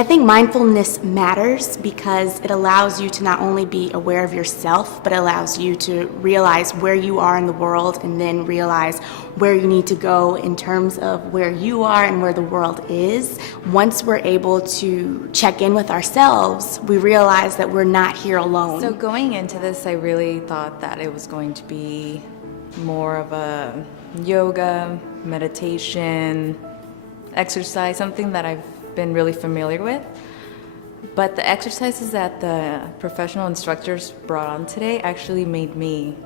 I think mindfulness matters because it allows you to not only be aware of yourself, but it allows you to realize where you are in the world and then realize where you need to go in terms of where you are and where the world is. Once we're able to check in with ourselves, we realize that we're not here alone. So going into this, I really thought that it was going to be more of a yoga, meditation, exercise, something that I've been really familiar with. But the exercises that the professional instructors brought on today actually made me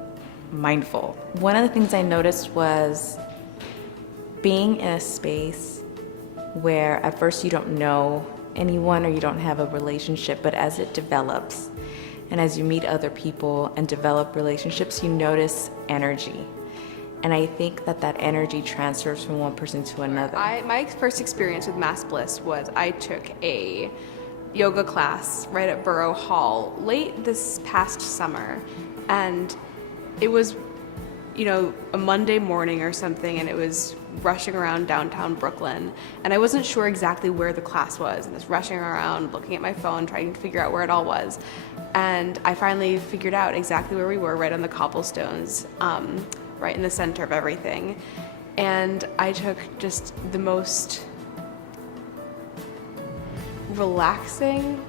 mindful. One of the things I noticed was being in a space where at first you don't know anyone or you don't have a relationship, but as it develops and as you meet other people and develop relationships, you notice energy. And I think that that energy transfers from one person to another. My first experience with MassBliss was I took a yoga class right at Borough Hall late this past summer. And it was, a Monday morning or something, and it was rushing around downtown Brooklyn. And I wasn't sure exactly where the class was. And I was rushing around, looking at my phone, trying to figure out where it all was. And I finally figured out exactly where we were, right on the cobblestones. Right in the center of everything. And I took just the most relaxing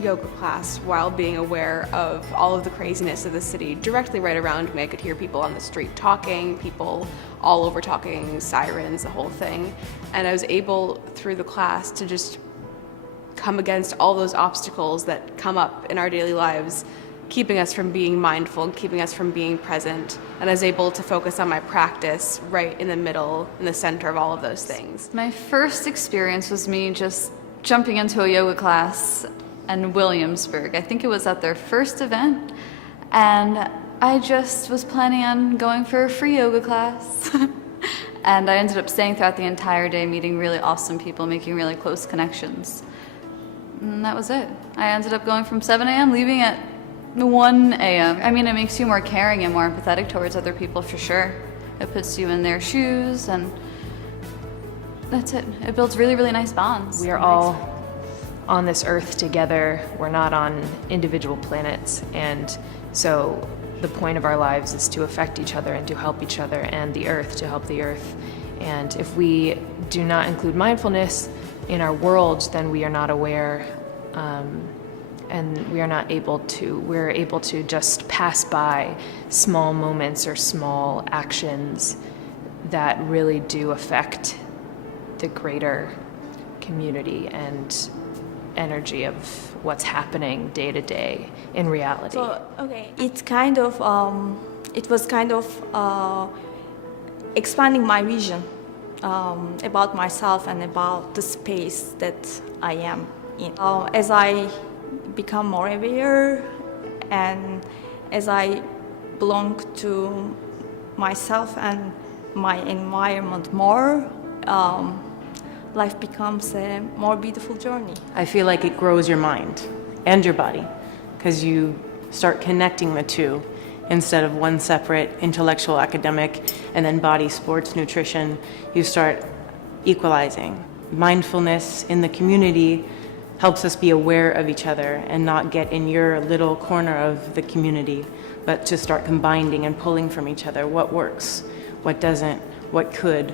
yoga class while being aware of all of the craziness of the city directly right around me. I could hear people on the street talking, people all over talking, sirens, the whole thing. And I was able, through the class, to just come against all those obstacles that come up in our daily lives, keeping us from being mindful, keeping us from being present. And I was able to focus on my practice right in the middle, in the center of all of those things. My first experience was me just jumping into a yoga class in Williamsburg. I think it was at their first event, and I just was planning on going for a free yoga class. And I ended up staying throughout the entire day, meeting really awesome people, making really close connections. And that was it. I ended up going from 7 a.m., leaving at 1 a.m. I mean, it makes you more caring and more empathetic towards other people for sure. It puts you in their shoes, and that's it. It builds really, really nice bonds. We are all on this earth together. We're not on individual planets. And so the point of our lives is to affect each other and to help each other, and the earth to help the earth. And if we do not include mindfulness in our world, then we are not aware, and we're able to just pass by small moments or small actions that really do affect the greater community and energy of what's happening day to day in reality. So, okay, it was kind of expanding my vision about myself and about the space that I am in. As I become more aware and as I belong to myself and my environment more, life becomes a more beautiful journey. I feel like it grows your mind and your body because you start connecting the two instead of one separate intellectual, academic, and then body, sports, nutrition. You start equalizing. Mindfulness in the community helps us be aware of each other and not get in your little corner of the community, but to start combining and pulling from each other what works, what doesn't, what could.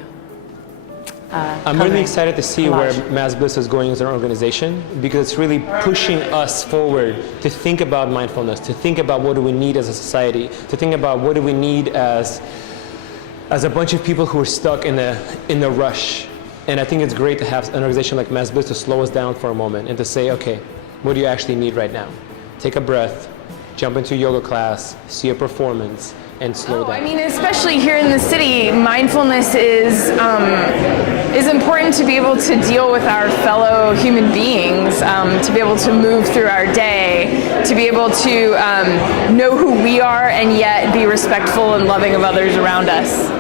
I'm really excited to see where MassBliss is going as an organization, because it's really pushing us forward to think about mindfulness, to think about what do we need as a society, to think about what do we need as a bunch of people who are stuck in the rush. And I think it's great to have an organization like MassBliss to slow us down for a moment and to say, okay, what do you actually need right now? Take a breath, jump into a yoga class, see a performance, and slow down. I mean, especially here in the city, mindfulness is important to be able to deal with our fellow human beings, to be able to move through our day, to be able to know who we are and yet be respectful and loving of others around us.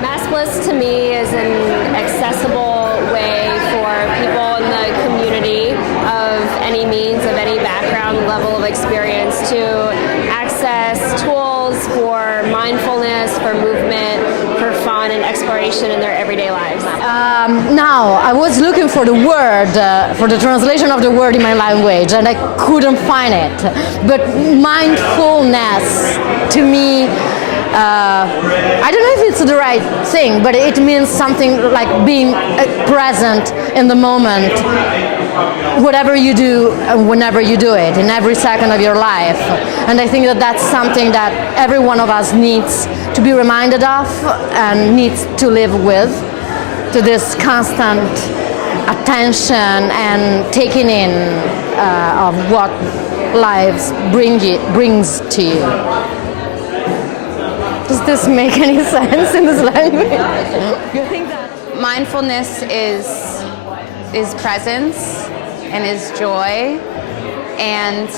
MassBliss to me is an accessible way for people in the community of any means, of any background, level of experience to access tools for mindfulness, for movement, for fun and exploration in their everyday lives. Now I was looking for the word, for the translation of the word in my language, and I couldn't find it. But mindfulness, to me, I don't know if it's the right thing, but it means something like being present in the moment, whatever you do, whenever you do it, in every second of your life. And I think that that's something that every one of us needs to be reminded of and needs to live with, to this constant attention and taking in of what life brings to you. Does this make any sense in this language? You think that mindfulness is presence and is joy, and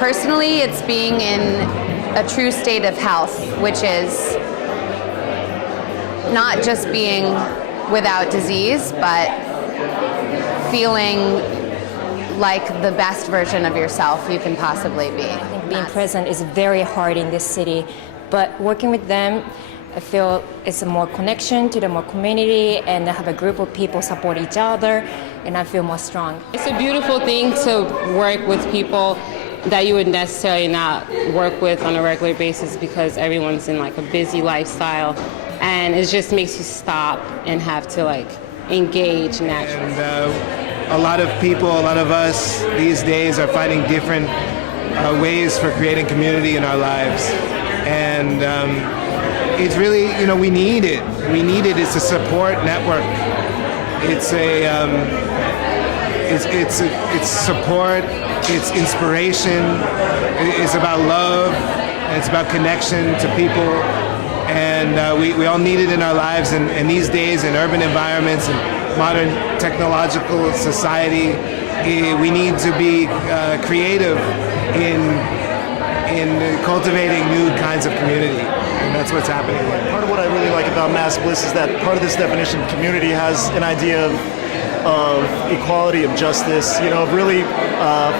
personally it's being in a true state of health, which is not just being without disease, but feeling like the best version of yourself you can possibly be. I think being present is very hard in this city, but working with them, I feel it's a more connection to the more community, and I have a group of people support each other, and I feel more strong. It's a beautiful thing to work with people that you would necessarily not work with on a regular basis because everyone's in like a busy lifestyle, and it just makes you stop and have to like engage naturally. And a lot of people, a lot of us these days are finding different ways for creating community in our lives. And it's really, we need it. We need it. It's a support network. It's support. It's inspiration. It's about love. And it's about connection to people. And we all need it in our lives. And these days, in urban environments and modern technological society, we need to be creative in cultivating new kinds of community, and that's what's happening. Part of what I really like about MassBliss is that part of this definition of community has an idea of equality, of justice, of really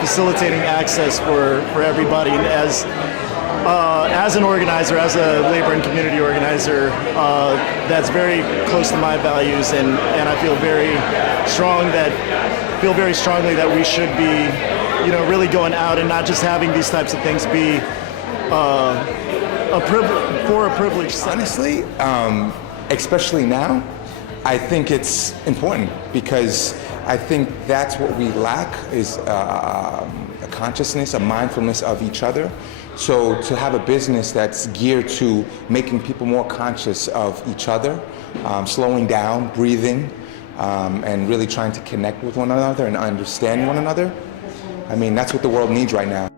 facilitating access for everybody. And as an organizer, as a labor and community organizer, that's very close to my values, and I feel very strongly that we should be really going out and not just having these types of things be a privilege. Honestly, especially now, I think it's important because I think that's what we lack is a consciousness, a mindfulness of each other. So to have a business that's geared to making people more conscious of each other, slowing down, breathing, and really trying to connect with one another and understand one another, I mean, that's what the world needs right now.